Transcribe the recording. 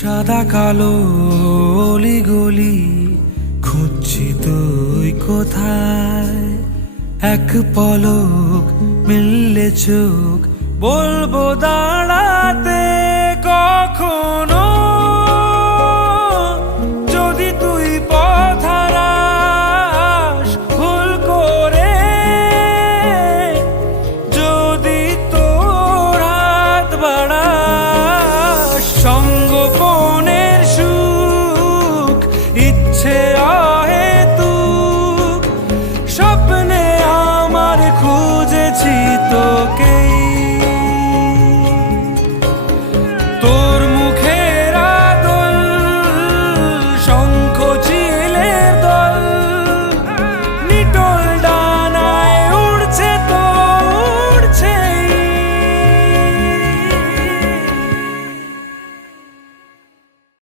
সাদা কালো অলিগলি খুঁজছি তুই কোথায়, এক পলক মিললে চোখ বলবো দাঁড়াতে।